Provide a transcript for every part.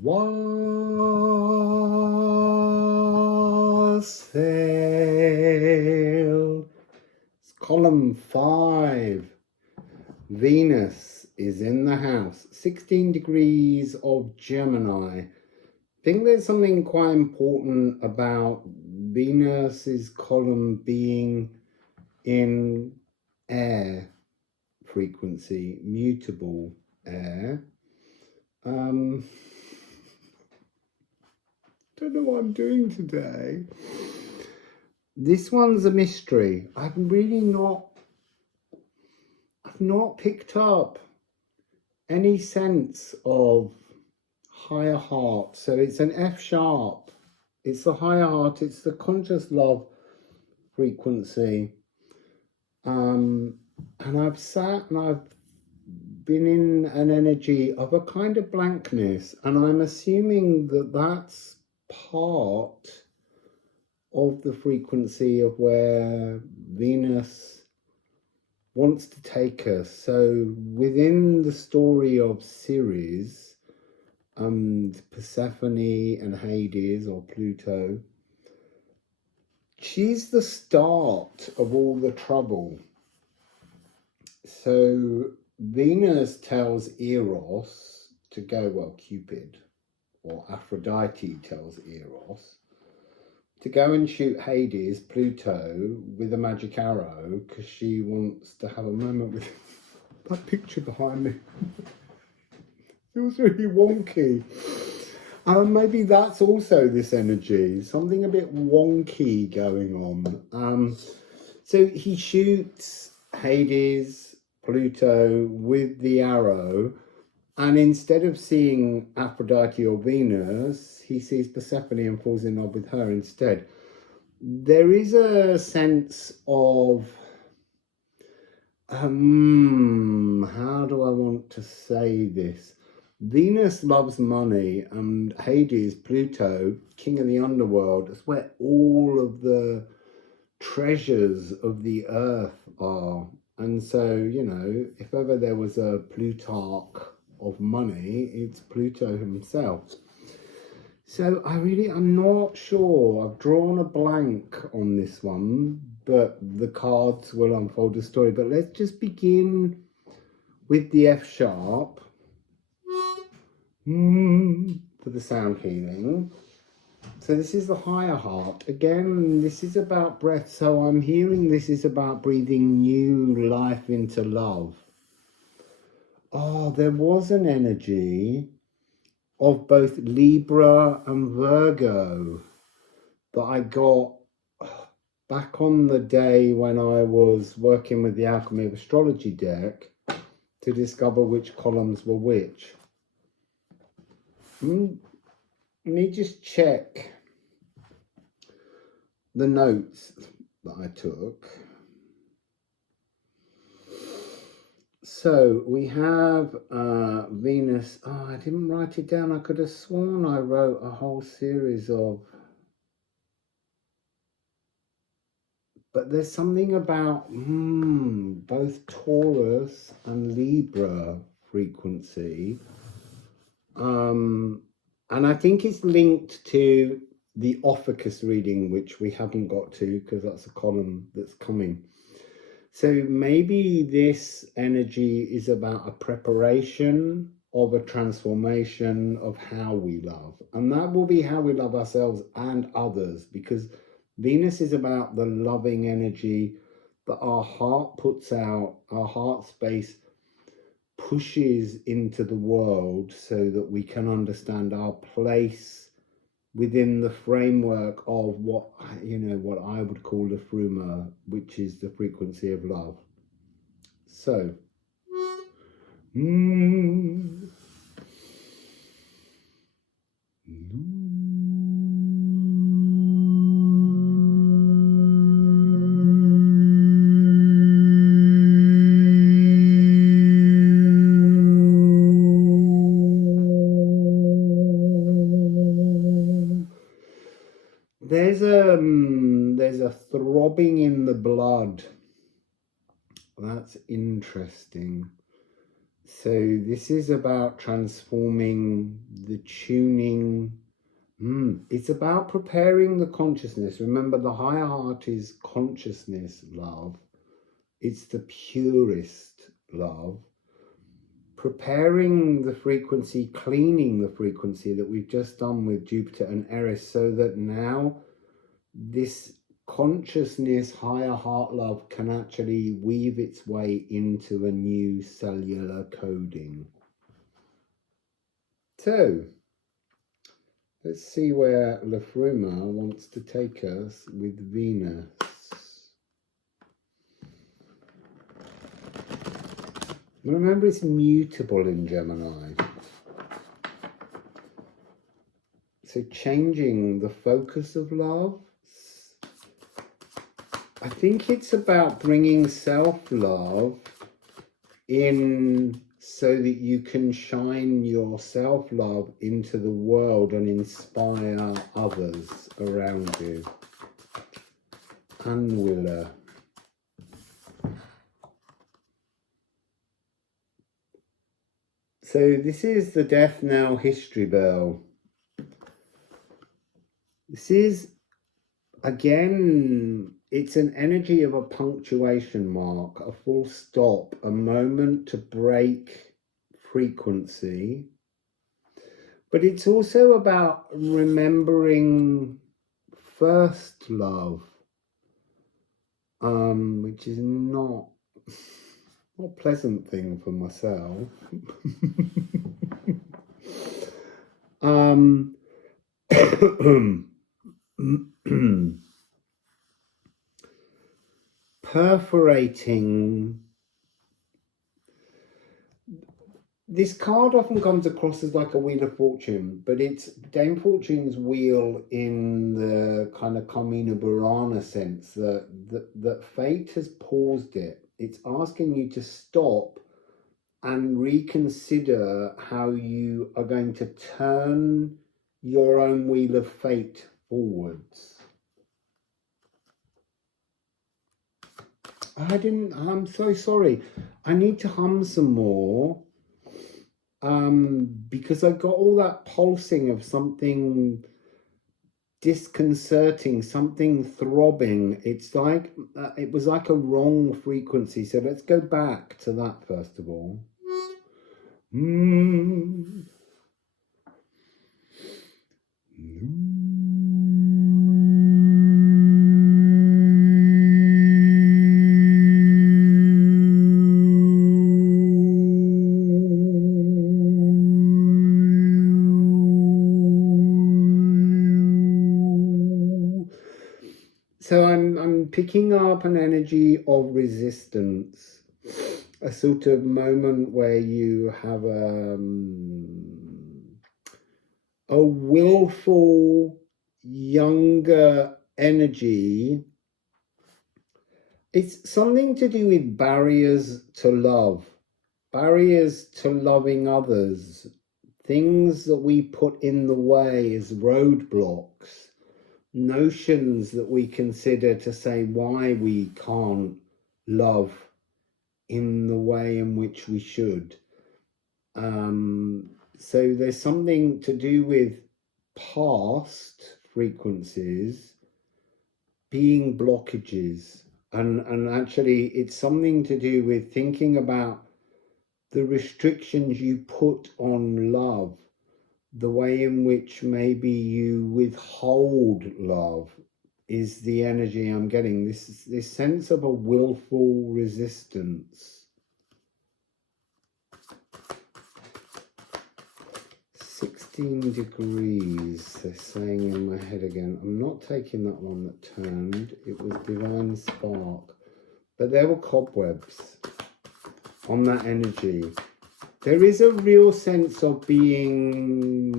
Wassail. It's column 5. Venus is in the house. 16 degrees of Gemini. I think there's something quite important about Venus's column being in air frequency, mutable air. Don't know what I'm doing today. This one's a mystery. I've not picked up any sense of higher heart. So it's an F sharp. It's the higher heart. It's the conscious love frequency. And I've sat and I've been in an energy of a kind of blankness, and I'm assuming that that's part of the frequency of where Venus wants to take us. So within the story of Ceres, Persephone and Hades, or Pluto, she's the start of all the trouble. So Venus tells Eros to go, well, Cupid, or Aphrodite tells Eros to go and shoot Hades, Pluto, with a magic arrow, because she wants to have a moment with that picture behind me. Feels really wonky. Maybe that's also this energy, something a bit wonky going on. So he shoots Hades, Pluto with the arrow, and instead of seeing Aphrodite or Venus, he sees Persephone and falls in love with her instead. There is a sense of, how do I want to say this? Venus loves money, and Hades, Pluto, king of the underworld, is where all of the treasures of the earth are. And so, you know, if ever there was a Plutarch of money, it's Pluto himself. So I'm not sure. I've drawn a blank on this one, but the cards will unfold the story. But let's just begin with the F sharp for the sound healing. So this is the higher heart. Again, this is about breath. So I'm hearing this is about breathing new life into love. Oh, there was an energy of both Libra and Virgo that I got back on the day when I was working with the Alchemy of Astrology deck to discover which columns were which. Let me just check the notes that I took. So we have Venus. Oh, I didn't write it down. I could have sworn I wrote a whole series of... But there's something about both Taurus and Libra frequency. And I think it's linked to the Ophiuchus reading, which we haven't got to because that's a column that's coming. So maybe this energy is about a preparation of a transformation of how we love. And that will be how we love ourselves and others, because Venus is about the loving energy that our heart puts out, our heart space pushes into the world so that we can understand our place within the framework of what I would call Liffruma, which is the frequency of love. So, there's a throbbing in the blood. That's interesting. So this is about transforming the tuning. It's about preparing the consciousness. Remember, the higher heart is consciousness love. It's the purest love. Preparing the frequency, cleaning the frequency that we've just done with Jupiter and Eris, so that now this consciousness, higher heart love can actually weave its way into a new cellular coding. So, let's see where Liffruma wants to take us with Venus. Remember, it's mutable in Gemini. So changing the focus of love. I think it's about bringing self-love in so that you can shine your self-love into the world and inspire others around you. Anwiller. So this is the Death Knell history bell. This is, again, it's an energy of a punctuation mark, a full stop, a moment to break frequency. But it's also about remembering first love, which is not a pleasant thing for myself. Perforating. This card often comes across as like a Wheel of Fortune, but it's Dame Fortune's wheel in the kind of Carmina Burana sense that fate has paused it. It's asking you to stop and reconsider how you are going to turn your own wheel of fate forwards. I'm so sorry. I need to hum some more. Because I got all that pulsing of something disconcerting, something throbbing. It's like, it was like a wrong frequency. So let's go back to that first of all. So I'm picking up an energy of resistance, a sort of moment where you have a willful, younger energy. It's something to do with barriers to love, barriers to loving others, things that we put in the way as roadblocks, notions that we consider to say why we can't love in the way in which we should. So there's something to do with past frequencies being blockages, and actually it's something to do with thinking about the restrictions you put on love, the way in which maybe you withhold love is the energy I'm getting. This sense of a willful resistance. 16 degrees, they're saying in my head again. I'm not taking that one that turned. It was Divine Spark. But there were cobwebs on that energy. There is a real sense of being,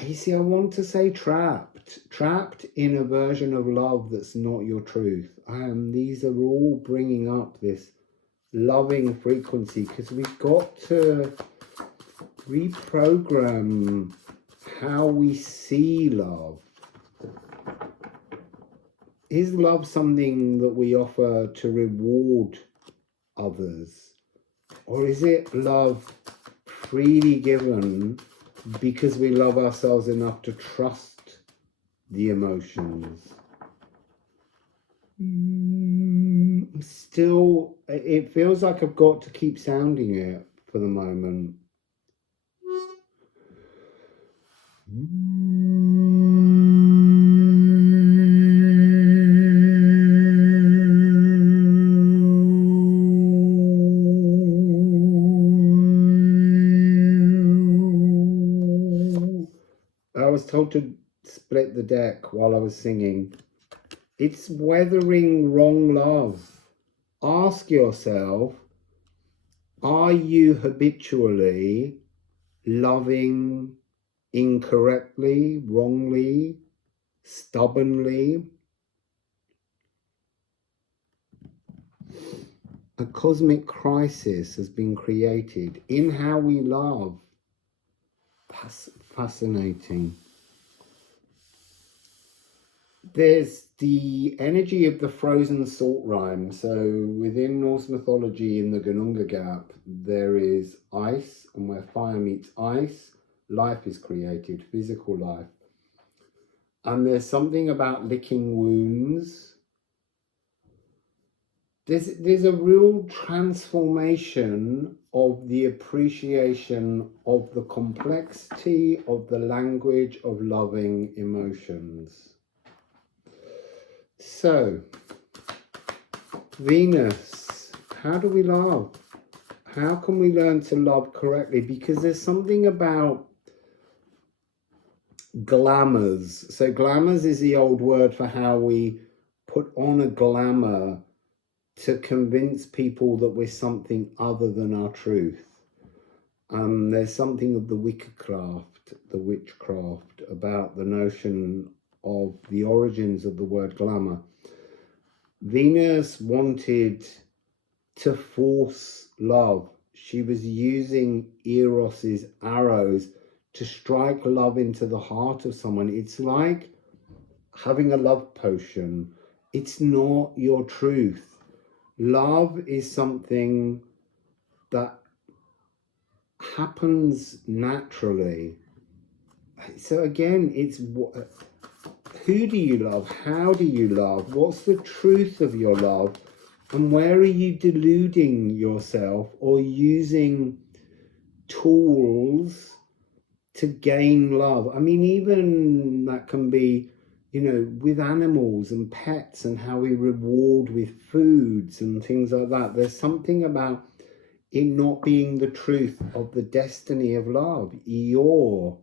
you see, I want to say trapped in a version of love that's not your truth. These are all bringing up this loving frequency, because we've got to reprogram how we see love. Is love something that we offer to reward others? Or is it love freely given because we love ourselves enough to trust the emotions? Still, it feels like I've got to keep sounding it for the moment. I was told to split the deck while I was singing. It's weathering wrong love. Ask yourself, are you habitually loving incorrectly, wrongly, stubbornly? A cosmic crisis has been created in how we love. Fascinating. There's the energy of the frozen salt rime. So within Norse mythology, in the Gununga Gap, there is ice, and where fire meets ice, life is created, physical life. And there's something about licking wounds. There's a real transformation of the appreciation of the complexity of the language of loving emotions. So, Venus, how do we love? How can we learn to love correctly? Because there's something about glamours. So glamours is the old word for how we put on a glamour to convince people that we're something other than our truth. There's something of the witchcraft about the notion of the origins of the word glamour. Venus wanted to force love. She was using Eros's arrows to strike love into the heart of someone. It's like having a love potion. It's not your truth. Love is something that happens naturally. So again, it's who do you love? How do you love? What's the truth of your love? And where are you deluding yourself or using tools to gain love? I mean, even that can be, you know, with animals and pets and how we reward with foods and things like that. There's something about it not being the truth of the destiny of love. Eeyore.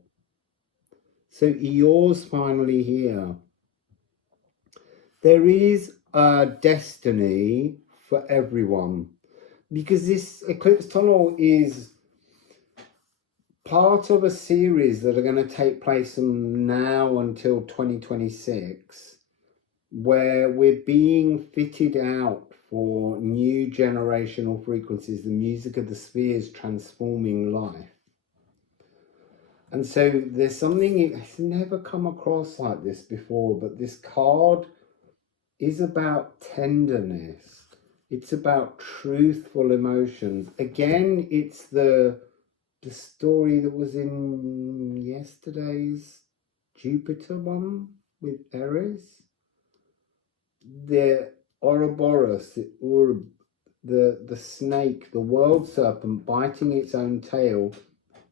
So Eeyore's finally here. There is a destiny for everyone, because this eclipse tunnel is part of a series that are going to take place from now until 2026, where we're being fitted out for new generational frequencies, the music of the spheres transforming life. And so there's something, it's never come across like this before, but this card is about tenderness. It's about truthful emotions. Again, it's the story that was in yesterday's Jupiter one with Eris. The Ouroboros, the snake, the world serpent biting its own tail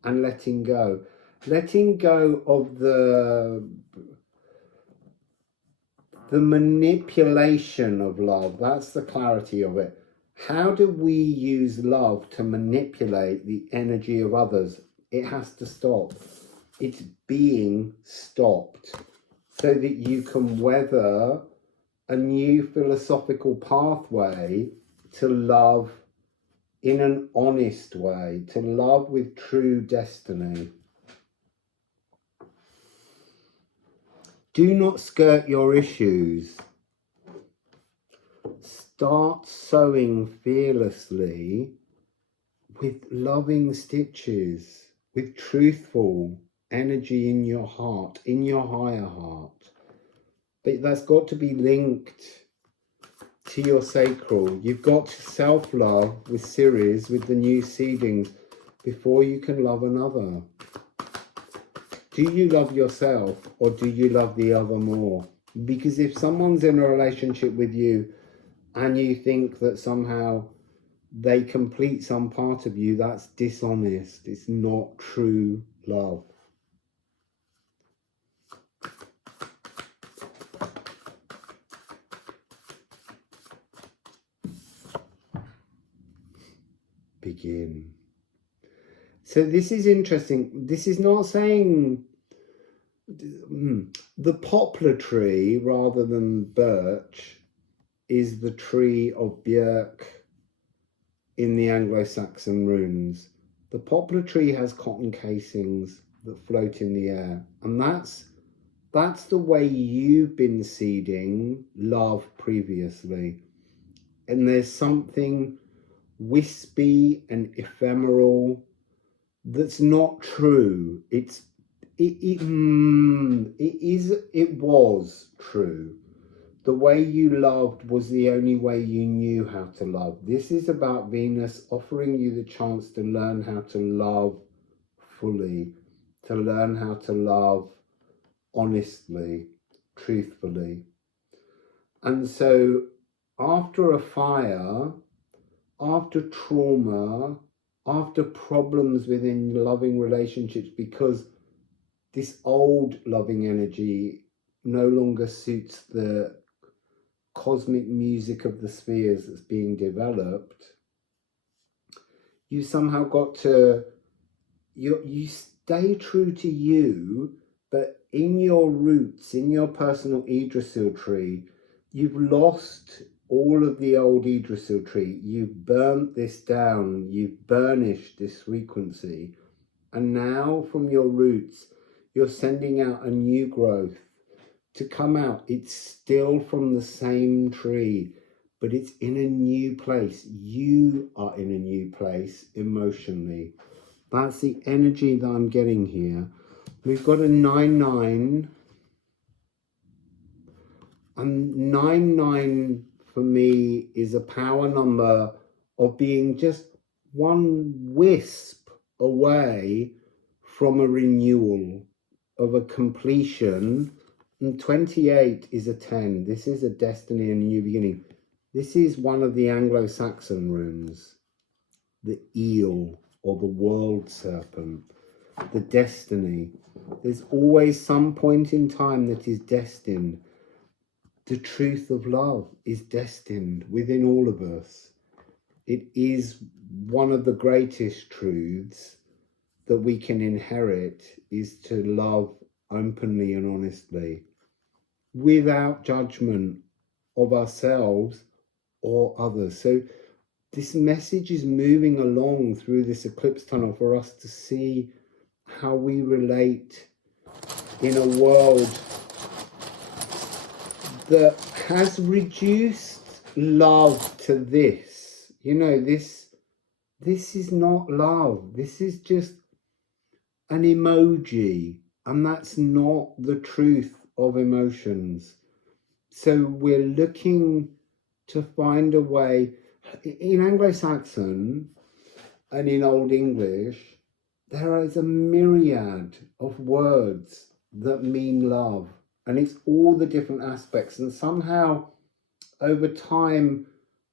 and letting go. Letting go of the manipulation of love. That's the clarity of it. How do we use love to manipulate the energy of others? It has to stop. It's being stopped so that you can weather a new philosophical pathway to love in an honest way, to love with true destiny. Do not skirt your issues. Start sewing fearlessly with loving stitches, with truthful energy in your heart, in your higher heart. But that's got to be linked to your sacral. You've got to self-love with series, with the new seedings, before you can love another. Do you love yourself, or do you love the other more? Because if someone's in a relationship with you and you think that somehow they complete some part of you, that's dishonest. It's not true love. Begin. So this is interesting. This is not saying the poplar tree rather than birch is the tree of Björk in the Anglo-Saxon runes. The poplar tree has cotton casings that float in the air, and that's the way you've been seeding love previously. And there's something wispy and ephemeral that's not true. It was true. The way you loved was the only way you knew how to love. This is about Venus offering you the chance to learn how to love fully, to learn how to love honestly, truthfully. And so after a fire, after trauma, after problems within loving relationships, because this old loving energy no longer suits the cosmic music of the spheres that's being developed, you somehow got to, you stay true to you, but in your roots, in your personal Yggdrasil tree, you've lost all of the old Yggdrasil tree. You've burnt this down, you've burnished this frequency, and now from your roots, you're sending out a new growth to come out. It's still from the same tree, but it's in a new place. You are in a new place emotionally. That's the energy that I'm getting here. We've got a 9-9. And 9-9 for me is a power number of being just one wisp away from a renewal, of a completion. And 28 is a 10. This is a destiny and a new beginning. This is one of the Anglo-Saxon runes, the eel or the world serpent, the destiny. There's always some point in time that is destined. The truth of love is destined within all of us. It is one of the greatest truths that we can inherit, is to love openly and honestly, without judgment of ourselves or others. So this message is moving along through this eclipse tunnel for us to see how we relate in a world that has reduced love to this. You know, this is not love. This is just an emoji, and that's not the truth of emotions. So we're looking to find a way. In Anglo-Saxon and in Old English, there is a myriad of words that mean love, and it's all the different aspects. And somehow over time,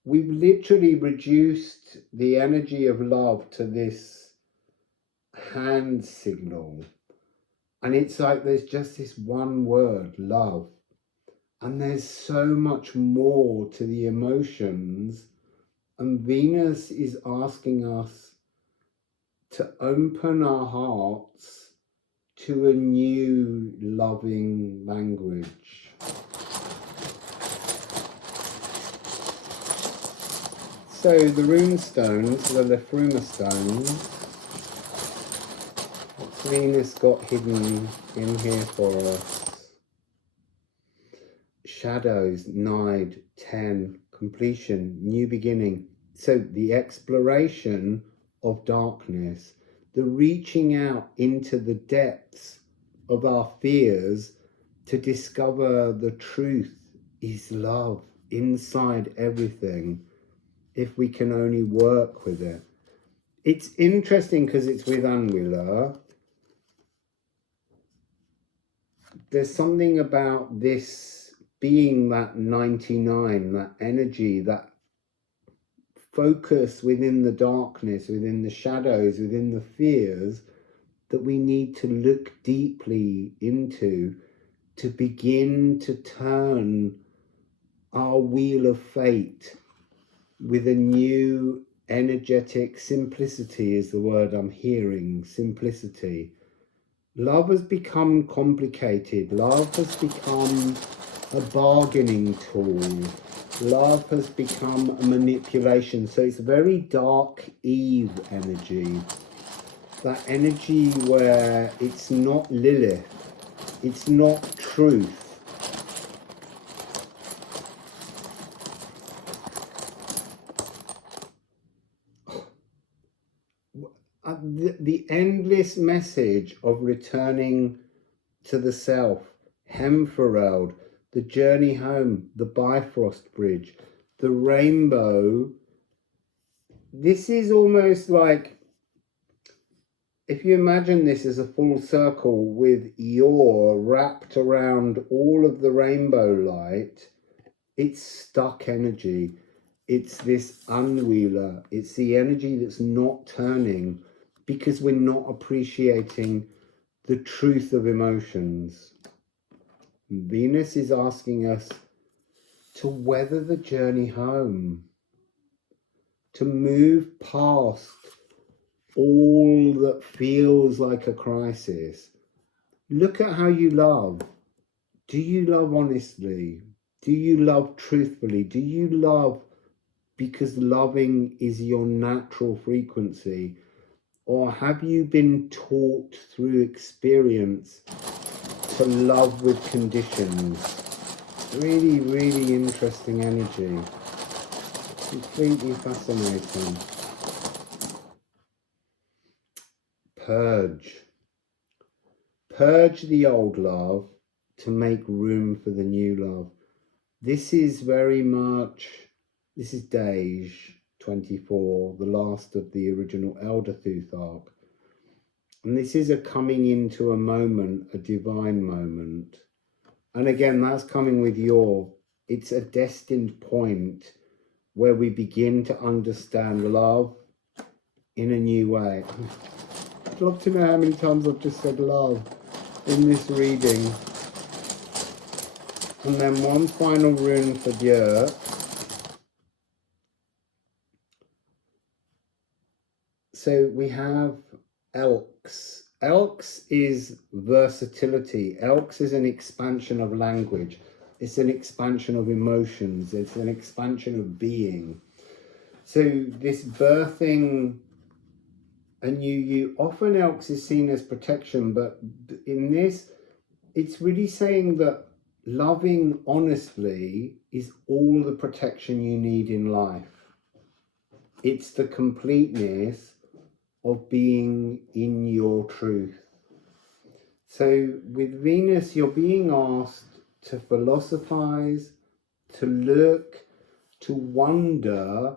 we've literally reduced the energy of love to this hand signal. And it's like there's just this one word, love. And there's so much more to the emotions. And Venus is asking us to open our hearts to a new loving language. So the rune stones, the Liffruma stones, what's Venus got hidden in here for us? Shadows, Nide, 10, completion, new beginning. So the exploration of darkness, the reaching out into the depths of our fears to discover the truth is love. inside everything if we can only work with it. It's interesting because it's with Angular. There's something about this being that 99, that energy, that focus within the darkness, within the shadows, within the fears, that we need to look deeply into to begin to turn our wheel of fate with a new energetic simplicity is the word I'm hearing, simplicity. Love has become complicated. Love has become a bargaining tool. Love has become a manipulation. So it's very dark Eve energy. That energy where it's not Lilith. It's not truth. The endless message of returning to the self, Hemfereld, the journey home, the Bifrost Bridge, the rainbow. This is almost like, if you imagine this as a full circle with Yor wrapped around all of the rainbow light, it's stuck energy. It's this unwheeler. It's the energy that's not turning because we're not appreciating the truth of emotions. Venus is asking us to weather the journey home, to move past all that feels like a crisis. Look at how you love. Do you love honestly? Do you love truthfully? Do you love because loving is your natural frequency? Or have you been taught through experience to love with conditions? Really, really interesting energy. Completely fascinating. Purge. Purge the old love to make room for the new love. This is very much, this is Dej 24, the last of the original Eldertooth arc. And this is a coming into a moment, a divine moment. And again, that's coming with it's a destined point where we begin to understand love in a new way. I'd love to know how many times I've just said love in this reading. And then one final rune for Björk. So we have Elks. Elks is versatility. Elks is an expansion of language. It's an expansion of emotions. It's an expansion of being. So this birthing a new you, often Elks is seen as protection, but in this, it's really saying that loving honestly is all the protection you need in life. It's the completeness of being in your truth. So with Venus, you're being asked to philosophize, to look, to wonder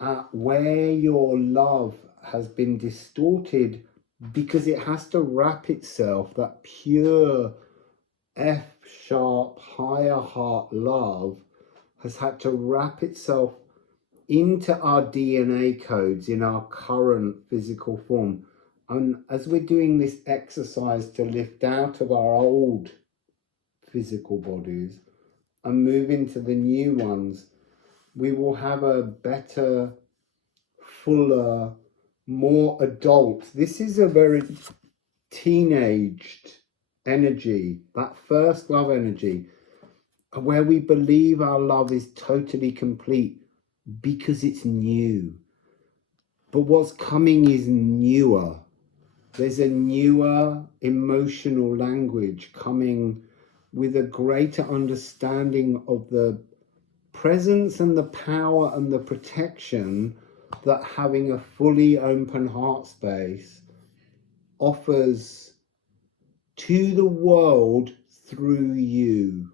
at where your love has been distorted because it has to wrap itself, that pure F-sharp, higher heart love has had to wrap itself into our DNA codes in our current physical form. And as we're doing this exercise to lift out of our old physical bodies and move into the new ones, we will have a better, fuller, more adult. This is a very teenaged energy, that first love energy, where we believe our love is totally complete because it's new. But what's coming is newer. There's a newer emotional language coming with a greater understanding of the presence and the power and the protection that having a fully open heart space offers to the world through you.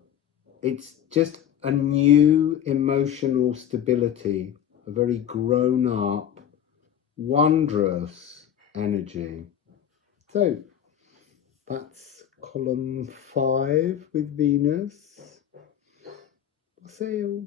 It's just a new emotional stability, a very grown up, wondrous energy. So that's column 5 with Venus. Wassail.